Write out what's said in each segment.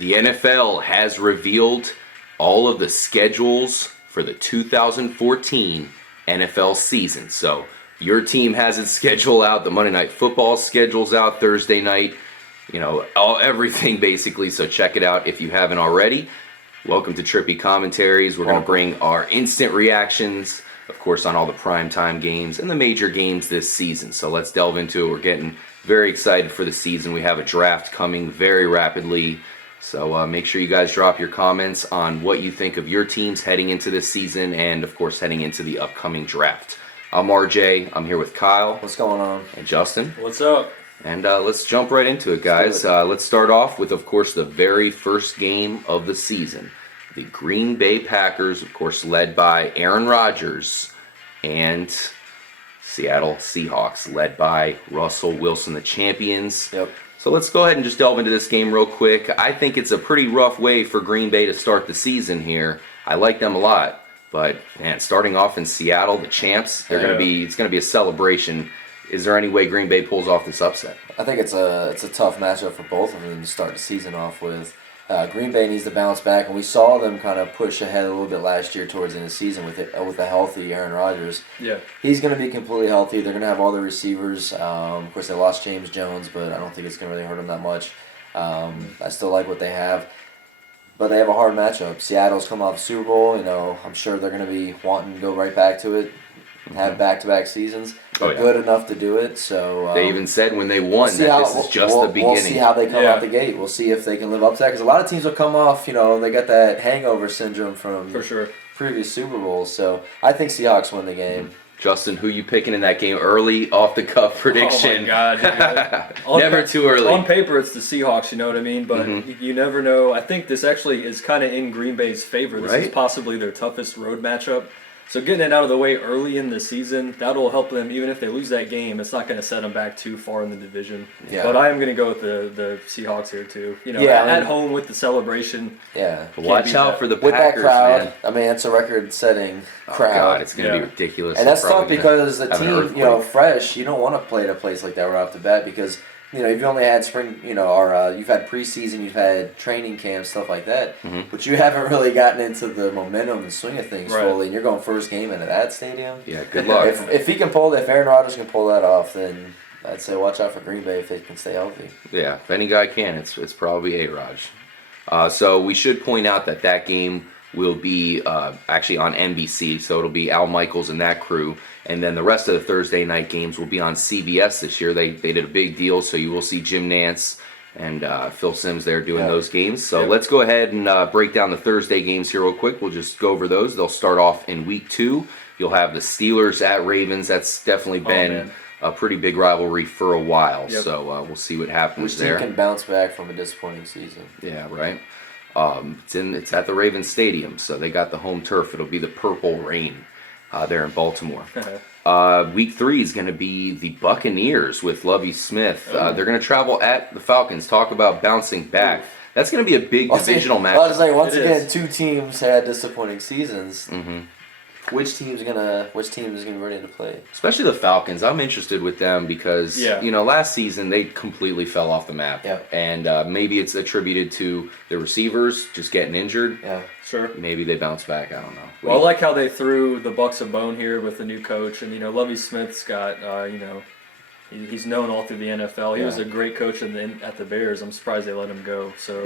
The NFL has revealed all of the schedules for the 2014 NFL season. So your team has its schedule out. The Monday Night Football schedule's out Thursday night. Everything basically. So check it out if you haven't already. Welcome to Trippy Commentaries. We're going to bring our instant reactions, of course, on all the primetime games and the major games this season. So let's delve into it. We're getting very excited for the season. We have a draft coming very rapidly. So make sure you guys drop your comments on what you think of your teams heading into this season and, of course, heading into the upcoming draft. I'm RJ. I'm here with Kyle. What's going on? And Justin. What's up? And let's jump right into it, guys. Let's start off with, of course, the very first game of the season. The Green Bay Packers, of course, led by Aaron Rodgers, and Seattle Seahawks, led by Russell Wilson, the champions. Yep. So let's go ahead and just delve into this game real quick. I think it's a pretty rough way for Green Bay to start the season here. I like them a lot, but man, starting off in Seattle, the champs, it's going to be a celebration. Is there any way Green Bay pulls off this upset? I think it's a tough matchup for both of them to start the season off with. Green Bay needs to bounce back, and we saw them kind of push ahead a little bit last year towards the end of the season with a healthy Aaron Rodgers. Yeah. He's going to be completely healthy. They're going to have all their receivers. Of course, they lost James Jones, but I don't think it's going to really hurt them that much. I still like what they have. But they have a hard matchup. Seattle's come off the Super Bowl. I'm sure they're going to be wanting to go right back to it. Have back-to-back seasons. They're good enough to do it. So they even said when they won that this is just the beginning. We'll see how they come out the gate. We'll see if they can live up to that. Because a lot of teams will come off, they got that hangover syndrome from previous Super Bowls. So I think Seahawks win the game. Justin, who you picking in that game? Early, off-the-cuff prediction. Oh, my God. Never too early. On paper, it's the Seahawks, you know what I mean? But you never know. I think this actually is kind of in Green Bay's favor. This is possibly their toughest road matchup. So getting it out of the way early in the season, that'll help them. Even if they lose that game, it's not going to set them back too far in the division. Yeah. But I am going to go with the Seahawks here too. At home with the celebration. Yeah. Watch out for the Packers, with that crowd. man. I mean, it's a record-setting crowd. Oh God, it's going to be ridiculous. And that's tough because the team, fresh. You don't want to play at a place like that right off the bat because if you only had spring, or you've had preseason, you've had training camps, stuff like that, but you haven't really gotten into the momentum and swing of things fully, and you're going first game into that stadium. Yeah, good luck. If Aaron Rodgers can pull that off, then I'd say watch out for Green Bay if they can stay healthy. Yeah, if any guy can, it's probably A-Raj. So we should point out that game will be actually on NBC, so it'll be Al Michaels and that crew. And then the rest of the Thursday night games will be on CBS this year. They did a big deal, so you will see Jim Nantz and Phil Simms there doing those games. So let's go ahead and break down the Thursday games here real quick. We'll just go over those. They'll start off in week 2. You'll have the Steelers at Ravens. That's definitely been a pretty big rivalry for a while. Yep. So we'll see what happens there. Which team can bounce back from a disappointing season? Yeah, right. It's at the Ravens Stadium, so they got the home turf. It'll be the Purple Rain there in Baltimore. Week 3 is going to be the Buccaneers with Lovie Smith. They're going to travel at the Falcons. Talk about bouncing back. That's going to be a big divisional match. I was like, once again, two teams had disappointing seasons. Which team's gonna be ready to play? Especially the Falcons. I'm interested with them because last season they completely fell off the map. Yeah. And maybe it's attributed to the receivers just getting injured. Yeah. Sure. Maybe they bounce back. I don't know. Well, I like how they threw the Bucs a bone here with the new coach, and Lovie Smith's got he's known all through the NFL. He was a great coach at the Bears. I'm surprised they let him go. So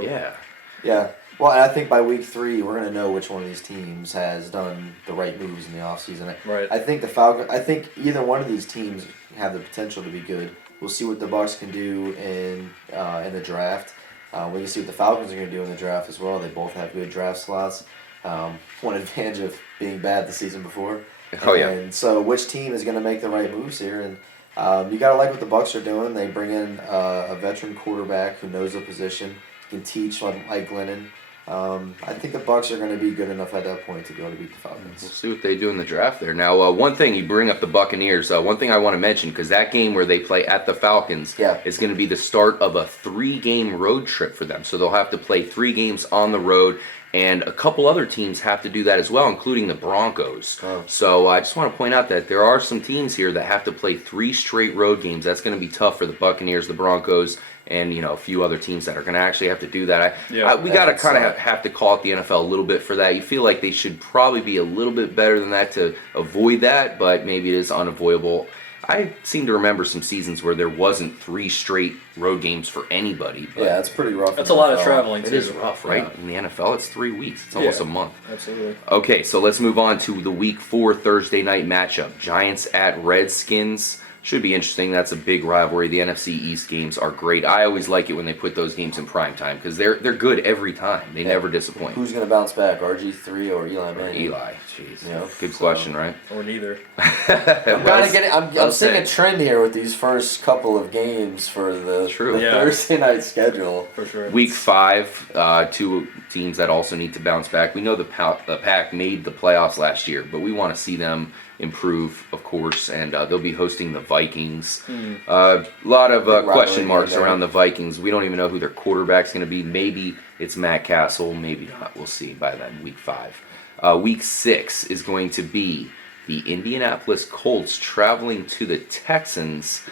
yeah. Well, and I think by week 3 we're going to know which one of these teams has done the right moves in the offseason. Right. I think either one of these teams have the potential to be good. We'll see what the Bucs can do in the draft. We can see what the Falcons are going to do in the draft as well. They both have good draft slots. One advantage of being bad the season before. And so which team is going to make the right moves here? And you got to like what the Bucs are doing. They bring in a veteran quarterback who knows the position, can teach like Mike Glennon. I think the Bucs are going to be good enough at that point to be able to beat the Falcons. We'll see what they do in the draft there. Now, one thing, you bring up the Buccaneers. One thing I want to mention, because that game where they play at the Falcons is going to be the start of a 3-game road trip for them. So they'll have to play 3 games on the road. and a couple other teams have to do that as well, including the Broncos. Oh. So I just want to point out that there are some teams here that have to play 3 straight road games. That's going to be tough for the Buccaneers, the Broncos, and a few other teams that are going to actually have to do that. We got to kind of have to call out the NFL a little bit for that. You feel like they should probably be a little bit better than that to avoid that, but maybe it is unavoidable. I seem to remember some seasons where there wasn't 3 straight road games for anybody. But Yeah, it's pretty rough. That's a lot of traveling, it too. is rough, right? In the NFL, it's 3 weeks. It's almost a month. Absolutely. Okay, so let's move on to the Week 4 Thursday night matchup. Giants at Redskins. Should be interesting. That's a big rivalry. The NFC East games are great. I always like it when they put those games in prime time because they're good every time. They never disappoint. Who's going to bounce back, RG3 or Eli Manning? Eli, jeez. Yeah, Good so- question, right? Or neither. I'm seeing a trend here with these first couple of games for the True. Yeah. Thursday night schedule. For sure. Week 5, 2 teams that also need to bounce back. We know the Pack made the playoffs last year, but we want to see them improve, of course, and they'll be hosting the Vikings. A lot of Big question rivalry marks there. around the Vikings. We don't even know who their quarterback's going to be. Maybe it's Matt Castle, maybe not. We'll see by then, Week 5. Week 6 is going to be the Indianapolis Colts traveling to the Texans.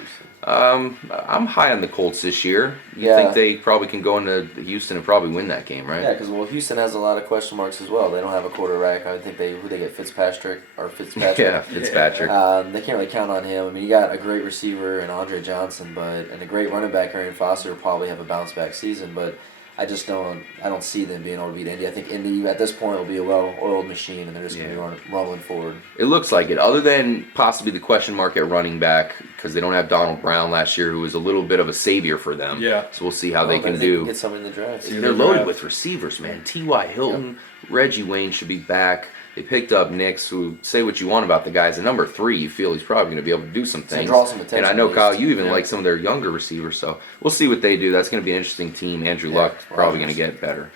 I'm high on the Colts this year. You Yeah. think they probably can go into Houston and probably win that game, right? Yeah, because Houston has a lot of question marks as well. They don't have a quarterback. I think who they get Fitzpatrick. Yeah, Fitzpatrick. They can't really count on him. I mean, you got a great receiver in Andre Johnson, and a great running back, Arian Foster, will probably have a bounce back season. But I don't see them being able to beat Indy. I think Indy at this point will be a well-oiled machine, and they're just going to be rolling forward. It looks like it. Other than possibly the question mark at running back, because they don't have Donald Brown last year, who was a little bit of a savior for them. Yeah. So we'll see how they Maybe can do. get some in the draft. See They're the loaded draft. with receivers, man. T.Y. Hilton, Reggie Wayne should be back. They picked up Nix, who, say what you want about the guys. At number 3, you feel he's probably going to be able to do some things. draw some attention And I know, at least. Kyle, you even Yeah. like some of their younger receivers, so we'll see what they do. That's going to be an interesting team. Andrew Yeah, Luck probably going Rodgers. to get better.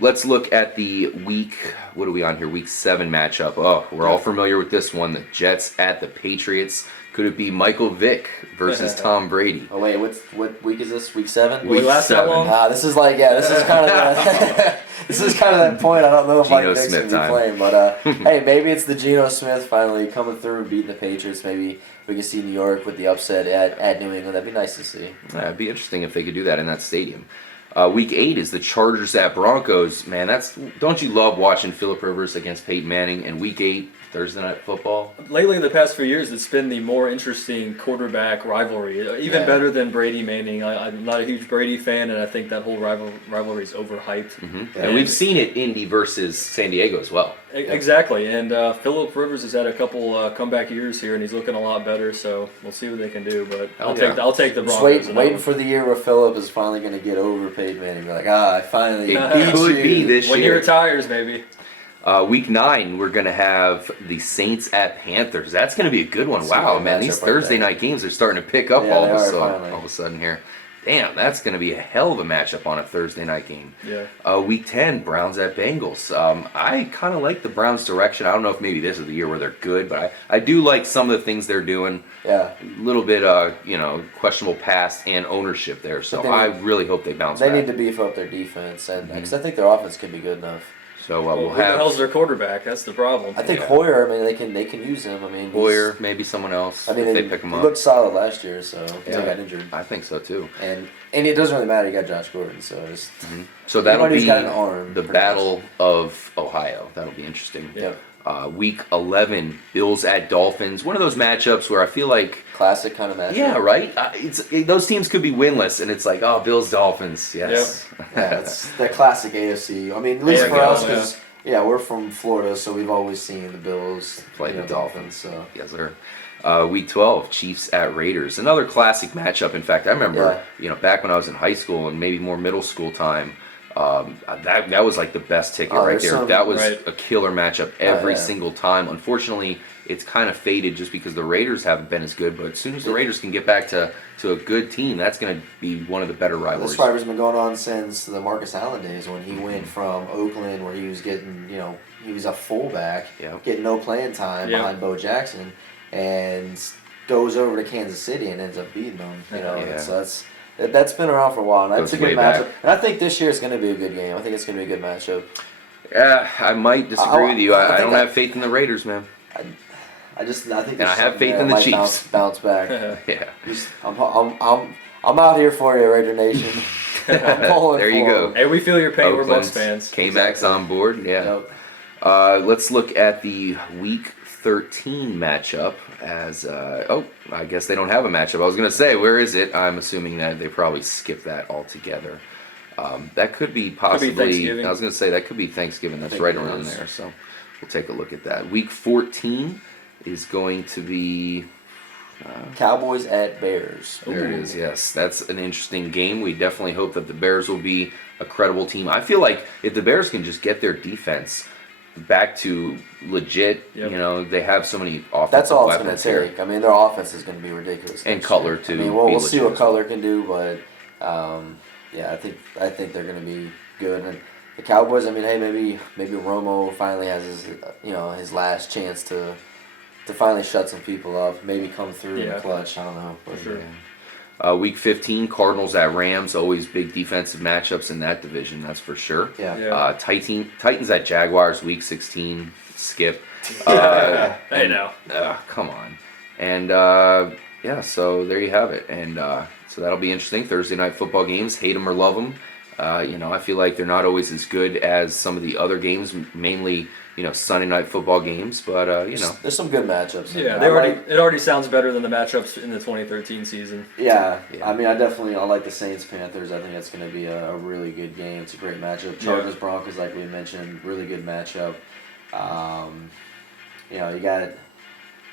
Let's look at the what are we on here? Week 7 matchup. Oh, we're all familiar with this one. The Jets at the Patriots. Could it be Michael Vick versus Tom Brady? Oh wait, what week is this? Week 7? Will we last that 7. long? This is like this is kind of this is kind of that point. I don't know if Mike Geno Vick's Smith gonna time. be playing, but hey, maybe it's the Geno Smith finally coming through and beating the Patriots. Maybe we can see New York with the upset at New England. That'd be nice to see. Yeah, it'd be interesting if they could do that in that stadium. Week 8 is the Chargers at Broncos. Man, don't you love watching Phillip Rivers against Peyton Manning? And Week 8, Thursday Night Football. Lately, in the past few years, it's been the more interesting quarterback rivalry. Even Yeah. better than Brady Manning. I'm not a huge Brady fan, and I think that whole rivalry is overhyped. And we've seen it Indy versus San Diego as well. Exactly, and Phillip Rivers has had a couple comeback years here, and he's looking a lot better. So we'll see what they can do. But I'll take the Just Broncos. waiting for the year where Phillip is finally going to get over Peyton Manning. We're like, I finally It beat could you. be this when he year. retires, maybe. Week 9, we're going to have the Saints at Panthers. That's going to be a good one. That's a Wow, good man, these matchup right Thursday there. night games are starting to pick up Yeah, all they of are, finally. a sudden here. Damn, that's going to be a hell of a matchup on a Thursday night game. Yeah. Week 10, Browns at Bengals. I kind of like the Browns' direction. I don't know if maybe this is the year where they're good, but I do like some of the things they're doing. Yeah. A little bit, questionable past and ownership there. So But they- I really hope they bounce They back. need to beef up their defense, and because I think their offense could be good enough. So Well, we'll who the hell's have their quarterback? That's the problem. I think Yeah. Hoyer. I mean, they can use him. I mean, Hoyer, maybe someone else I mean, if they pick him he up. looked solid last year, so until Yeah. he got injured. I think so too. And it doesn't really matter. You got Josh Gordon, so just So that'll Anybody's be got an arm, the pretty Battle of Ohio. That'll be interesting. Yeah. Week 11, Bills at Dolphins. One of those matchups where I feel like, classic kind of matchup. yeah, right? Those teams could be winless, and it's like, oh, Bills, Dolphins, yes. Yeah, it's the classic AFC. I mean, at least There for we go, us, because we're from Florida, so we've always seen the Bills Play the Dolphins. So Yes, sir. Week 12, Chiefs at Raiders. Another classic matchup. In fact, I remember, back when I was in high school and maybe more middle school time, that was like the best ticket Oh, right there's there. some- That was Right. a killer matchup every yeah. single time. Unfortunately, it's kind of faded just because the Raiders haven't been as good. But as soon as the Raiders can get back to a good team, that's going to be one of the better rivalries. this rivalry's been going on since the Marcus Allen days when he went from Oakland, where he was getting, he was a fullback, getting no playing time behind Bo Jackson, and goes over to Kansas City and ends up beating them. Yeah. So That's been around for a while, and that's a Goes way good matchup. back. And I think this year is going to be a good game. I think it's going to be a good matchup. I might disagree with you. I don't have faith in the Raiders, man. I think. And I have faith in the Chiefs. Bounce back. Yeah. I'm out here for you, Raider Nation. I'm pulling There you for go. 'em. Hey, we feel your pain. We're Oakland's Bucks fans. K-Mac's on board. Yeah. Yep. Let's look at the Week 13 matchup. I guess they don't have a matchup. I was gonna say, where is it? I'm assuming that they probably skipped that altogether. That could be possibly. Thanksgiving. I was gonna say that could be Thanksgiving. That's think right it around is. there. So we'll take a look at that. Week 14 is going to be. Cowboys at Bears. There it is. Yes, that's an interesting game. We definitely hope that the Bears will be a credible team. I feel like if the Bears can just get their defense back to legit, Yep. they have so many offensive That's all it's going weapons to here. take. I mean, their offense is going to be ridiculous. And next Cutler, year. too, I mean, be we'll see legit what as well. Cutler can do, but yeah, I think they're going to be good. And the Cowboys, I mean, hey, maybe Romo finally has his last chance to finally shut some people up. Maybe come through in the clutch. I don't know. For sure. Week 15, Cardinals at Rams. Always big defensive matchups in that division, that's for sure. Yeah. Titans at Jaguars, Week 16. Skip. Hey now. Come on. And so there you have it. And so that'll be interesting. Thursday night football games, hate them or love them. I feel like they're not always as good as some of the other games, mainly Sunday night football games. But There's some good matchups. Yeah, I it already sounds better than the matchups in the 2013 season. Yeah, I mean, I like the Saints Panthers. I think that's going to be a really good game. It's a great matchup. Chargers Broncos, like we mentioned, really good matchup. You got it.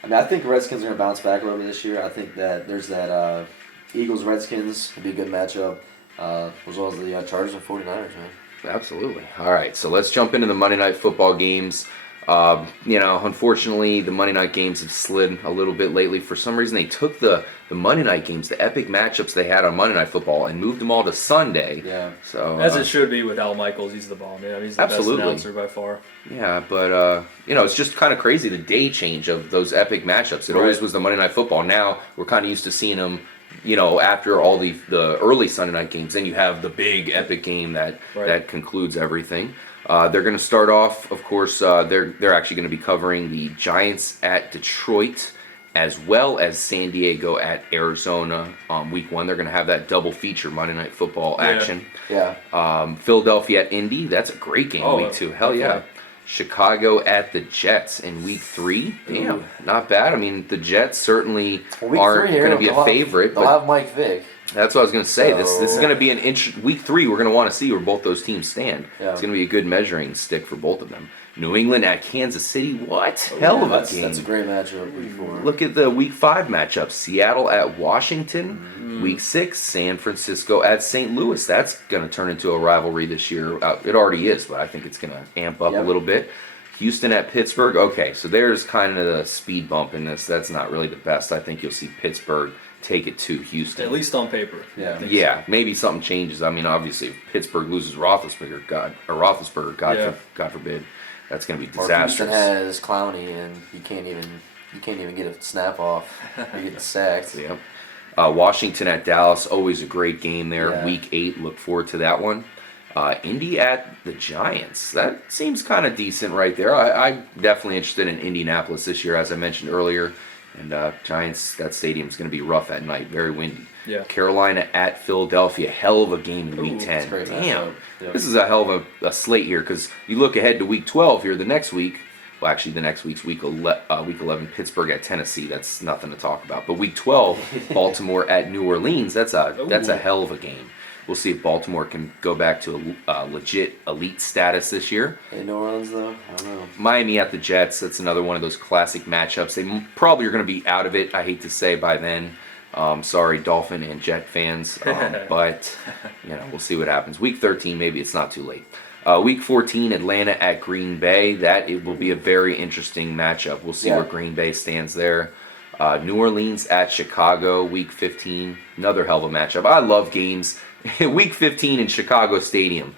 I mean, I think Redskins are going to bounce back a little bit this year. I think that there's that Eagles Redskins will be a good matchup, as well as the Chargers and 49ers, man. Absolutely. All right, so let's jump into the Monday night football games. Unfortunately, the Monday night games have slid a little bit lately. For some reason, they took the Monday night games, the epic matchups they had on Monday Night Football, and moved them all to Sunday. Yeah. So As it should be with Al Michaels. He's the bomb, man. He's the Absolutely. best announcer by far. Yeah, but it's just kind of crazy the day change of those epic matchups. It always was the Monday Night Football. Now we're kind of used to seeing them. After all the early Sunday night games, then you have the big epic game that concludes everything. They're going to start off, of course. They're actually going to be covering the Giants at Detroit, as well as San Diego at Arizona. Week 1, they're going to have that double feature Monday Night Football action. Yeah. Philadelphia at Indy, that's a great game. Week 2, hell yeah. definitely. Chicago at the Jets in Week 3. Damn, Ooh. not bad. I mean, the Jets certainly Week aren't 3 here, going to be a favorite. They'll But have Mike Vick. that's what I was going to say. This is So- going to be Week 3. We're going to want to see where both those teams stand. Yeah. It's going to be a good measuring stick for both of them. New England at Kansas City. What hell of a game! That's a great matchup. Week 4. Look at the Week 5 matchup. Seattle at Washington. Week 6, San Francisco at St. Louis. That's going to turn into a rivalry this year. It already is, but I think it's going to amp up a little bit. Houston at Pittsburgh. Okay, so there's kind of the speed bump in this. That's not really the best. I think you'll see Pittsburgh take it to Houston. At least on paper. Yeah. I think Yeah, maybe something changes. I mean, obviously, if Pittsburgh loses Roethlisberger, God forbid, that's going to be Or Houston disastrous. has Clowney, and you can't even get a snap off. You get sacked. Yep. Washington at Dallas, always a great game there. Yeah. Week 8, look forward to that one. Indy at the Giants. That seems kind of decent right there. I'm definitely interested in Indianapolis this year, as I mentioned earlier. And Giants, that stadium's going to be rough at night, very windy. Yeah. Carolina at Philadelphia, hell of a game in Week Ooh, 10. that's a great Damn, matchup. Yep. this is a hell of a slate here because you look ahead to Week 12 here the next week. Well, actually, the next week's Week 11, Pittsburgh at Tennessee. That's nothing to talk about. But Week 12, Baltimore at New Orleans. That's a hell of a game. We'll see if Baltimore can go back to a legit elite status this year. In New Orleans, though, I don't know. Miami at the Jets. That's another one of those classic matchups. They probably are going to be out of it, I hate to say, by then. Sorry, Dolphin and Jet fans. But, we'll see what happens. Week 13, maybe it's not too late. Week 14, Atlanta at Green Bay. It will be a very interesting matchup. We'll see where Green Bay stands there. New Orleans at Chicago, Week 15. Another hell of a matchup. I love games. Week 15 in Chicago Stadium.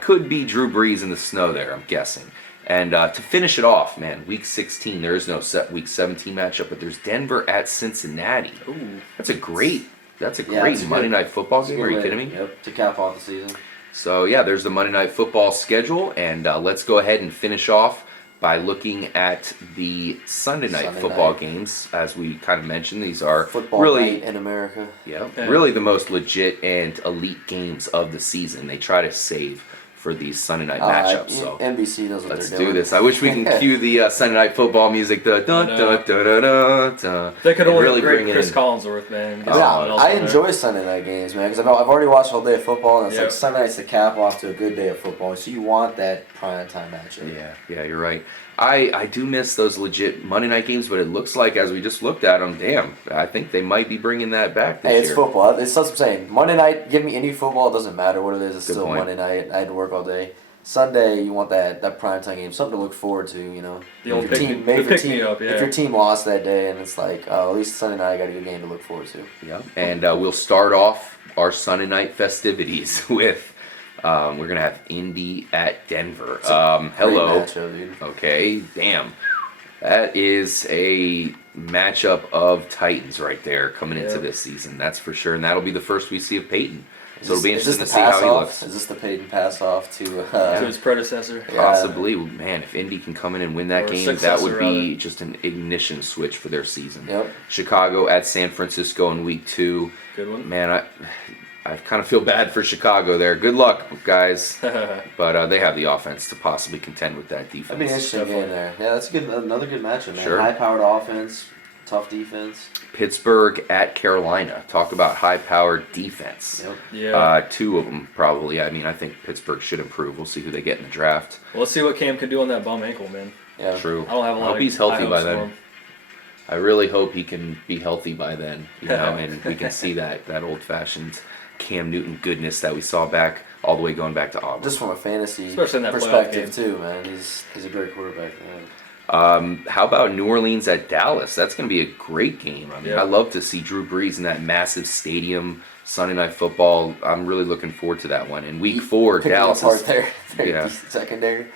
Could be Drew Brees in the snow there, I'm guessing. And to finish it off, man, Week 16, there is no Week 17 matchup, but there's Denver at Cincinnati. Ooh. That's a great That's a Yeah, great it's a good- Monday Night Football It's a game. good Are you way kidding me? Yep, to cap off the season. So yeah, there's the Monday Night Football schedule, and let's go ahead and finish off by looking at the Sunday Night Sunday Football night. games. As we kind of mentioned, these are Football really night in America. Yeah, Yeah. really the most legit and elite games of the season. They try to save for these Sunday night matchups. So NBC knows what let's they're doing. do this. I wish we can cue the Sunday night football music. The dun dun dun dun dun dun. They could and only really great bring Chris in. Collinsworth, man. Get Oh, Yeah, someone else I in there. enjoy Sunday night games, man, because I've already watched a whole day of football, and it's Yep. like Sunday night's the cap off to a good day of football. So you want that prime time matchup. Yeah, you're right. I do miss those legit Monday night games, but it looks like as we just looked at them, damn, I think they might be bringing that back this Hey, it's year. football. It's what I'm saying. Monday night, give me any football. It doesn't matter what it is. It's Good still point. Monday night. I had to work all day. Sunday, you want that prime time game, something to look forward to. You know, The old If your pick team- me- maybe the if your pick me team- up, yeah. If your team lost that day, and it's like, at least Sunday night, I got a good game to look forward to. Yeah, and we'll start off our Sunday night festivities with we're gonna have Indy at Denver. Hello. Great matchup, dude. Okay, damn. That is a matchup of Titans right there coming into Yeah. this season. That's for sure, and that'll be the first we see of Peyton. So it'll be Is this interesting to the see how pass he off? looks. Is this the Peyton pass off to? To his predecessor. Yeah. Possibly, man. If Indy can come in and win that Or game, that successor, would be rather. just an ignition switch for their season. Yep. Chicago at San Francisco in week 2. Good one. Man, I kind of feel bad for Chicago there. Good luck, guys. But they have the offense to possibly contend with that defense. That'd be an interesting Definitely. game there. Yeah, that's another good matchup, man. Sure. High-powered offense, tough defense. Pittsburgh at Carolina. Talk about high-powered defense. Yep. Yeah. 2 of them probably. I mean, I think Pittsburgh should improve. We'll see who they get in the draft. Well, let's see what Cam can do on that bum ankle, man. Yeah. True. I don't have a I lot hope of he's healthy high by hopes for then. him. I really hope he can be healthy by then, you know, and we can see that old-fashioned Cam Newton goodness that we saw back all the way going back to Auburn. Just from a fantasy Especially in that playoff perspective game. too, man. He's a great quarterback, man. How about New Orleans at Dallas? That's going to be a great game. I mean, Yeah. I love to see Drew Brees in that massive stadium, Sunday Night Football. I'm really looking forward to that one. In week 4, Picking Dallas apart is, their yeah. secondary.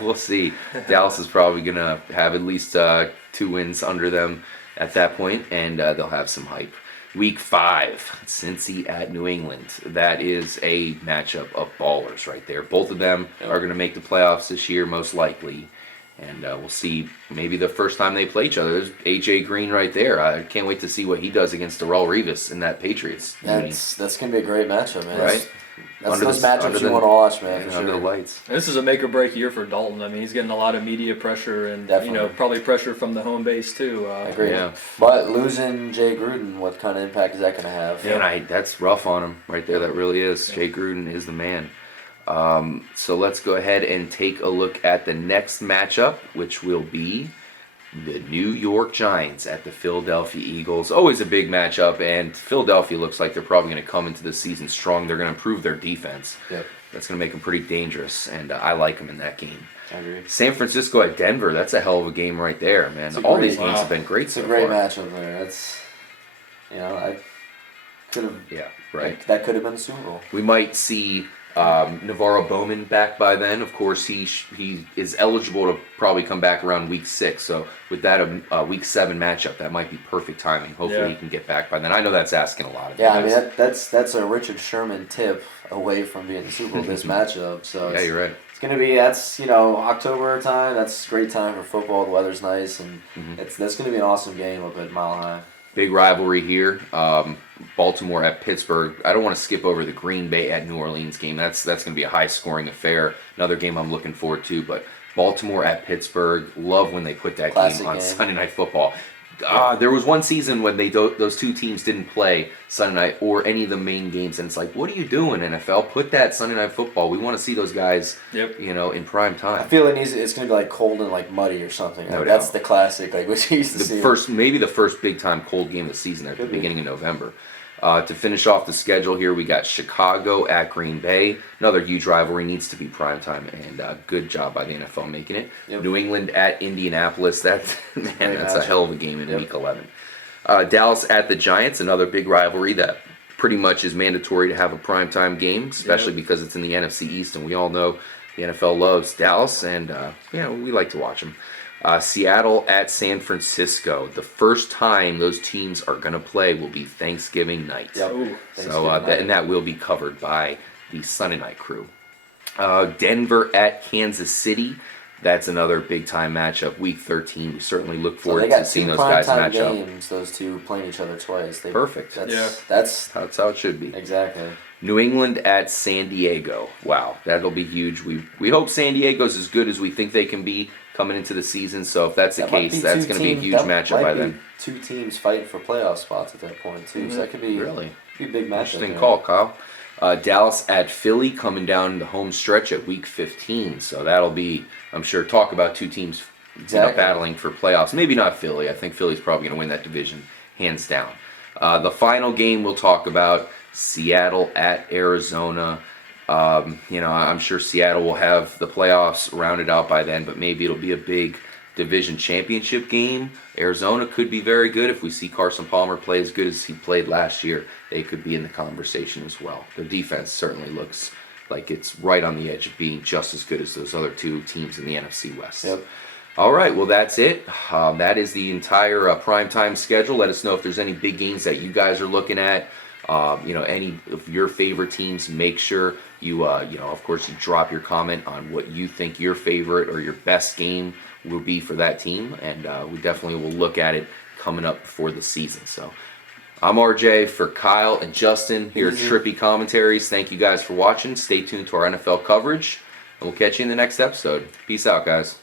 we'll see. Dallas is probably going to have at least 2 wins under them at that point, and they'll have some hype. Week 5, Cincy at New England. That is a matchup of ballers right there. Both of them Yep. are going to make the playoffs this year, most likely. And we'll see maybe the first time they play each other. There's A.J. Green right there. I can't wait to see what he does against Darrell Revis in that Patriots uni. That's gonna be a great matchup, man. Right? That's Under those the- matchups under you the- want to watch, man. Yeah, For under the sure. lights. This is a make or break year for Dalton. I mean, he's getting a lot of media pressure and Definitely. probably pressure from the home base too. I agree. Yeah. But losing Jay Gruden, what kind of impact is that gonna have? Man, that's rough on him right there. That really is. Jay Gruden is the man. So let's go ahead and take a look at the next matchup, which will be the New York Giants at the Philadelphia Eagles. Always a big matchup, and Philadelphia looks like they're probably going to come into the season strong. They're going to improve their defense. Yep. That's going to make them pretty dangerous, and I like them in that game. I agree. San Francisco at Denver, that's a hell of a game right there, man. It's a All great- these games wow. have been great It's so a great far. matchup there. That's, I could have. Yeah, right. That could have been a Super Bowl. We might see Navarro Bowman back by then. Of course, he is eligible to probably come back around week 6. So with that week 7 matchup, that might be perfect timing. Hopefully, Yeah. he can get back by then. I know that's asking a lot of Yeah, I you mean guys. that's a Richard Sherman tip away from being the Super Bowl this matchup. So Yeah, you're right. it's gonna be October time. That's a great time for football. The weather's nice, and that's gonna be an awesome game up at Mile High. Big rivalry here. Baltimore at Pittsburgh. I don't want to skip over the Green Bay at New Orleans game. That's going to be a high-scoring affair. Another game I'm looking forward to. But Baltimore at Pittsburgh. Love when they put that Classic game on game. Sunday Night Football. There was one season when those two teams didn't play Sunday night or any of the main games, and it's like, what are you doing, NFL? Put that Sunday Night Football. We want to see those guys, Yep. Uh, in prime I time. feel it's gonna be like cold and like muddy or something. No Like, that's doubt. the classic, like which we used to see. Maybe the first big time cold game of the season at the Could be. beginning of November. To finish off the schedule here, we got Chicago at Green Bay. Another huge rivalry, needs to be primetime, and good job by the NFL making it. Yep. New England at Indianapolis. That's a matchup. hell of a game in Yep. Week 11. Dallas at the Giants, another big rivalry that pretty much is mandatory to have a primetime game, especially Yep. because it's in the NFC East, and we all know the NFL loves Dallas, and we like to watch them. Seattle at San Francisco. The first time those teams are going to play will be Thanksgiving night. Yep. Ooh. So and that will be covered by the Sunday night crew. Denver at Kansas City. That's another big time matchup. Week 13. We certainly look So they forward got to seeing two those guys primetime match up. games. Those two playing each other twice. Perfect. That's That's how it should be. exactly. New England at San Diego. Wow, that'll be huge. We hope San Diego's as good as we think they can be coming into the season. So if that's the That might case, be that's two going to be a teams- huge that matchup might by be then. Two teams fighting for playoff spots at that point too. So that could be Really be a big matchup. interesting there. call, Kyle. Dallas at Philly coming down the home stretch at Week 15. So that'll be, I'm sure, talk about two teams Exactly. battling for playoffs. Maybe not Philly. I think Philly's probably going to win that division hands down. The final game we'll talk about, Seattle at Arizona. I'm sure Seattle will have the playoffs rounded out by then, but maybe it'll be a big division championship game. Arizona could be very good if we see Carson Palmer play as good as he played last year. They could be in the conversation as well. The defense certainly looks like it's right on the edge of being just as good as those other two teams in the NFC West. Yep. All right, well, that's it. That is the entire primetime schedule. Let us know if there's any big games that you guys are looking at. Any of your favorite teams. Make sure you, of course, you drop your comment on what you think your favorite or your best game will be for that team. And we definitely will look at it coming up before the season. So I'm RJ for Kyle and Justin here at Trippy Commentaries. Thank you guys for watching. Stay tuned to our NFL coverage, and we'll catch you in the next episode. Peace out, guys.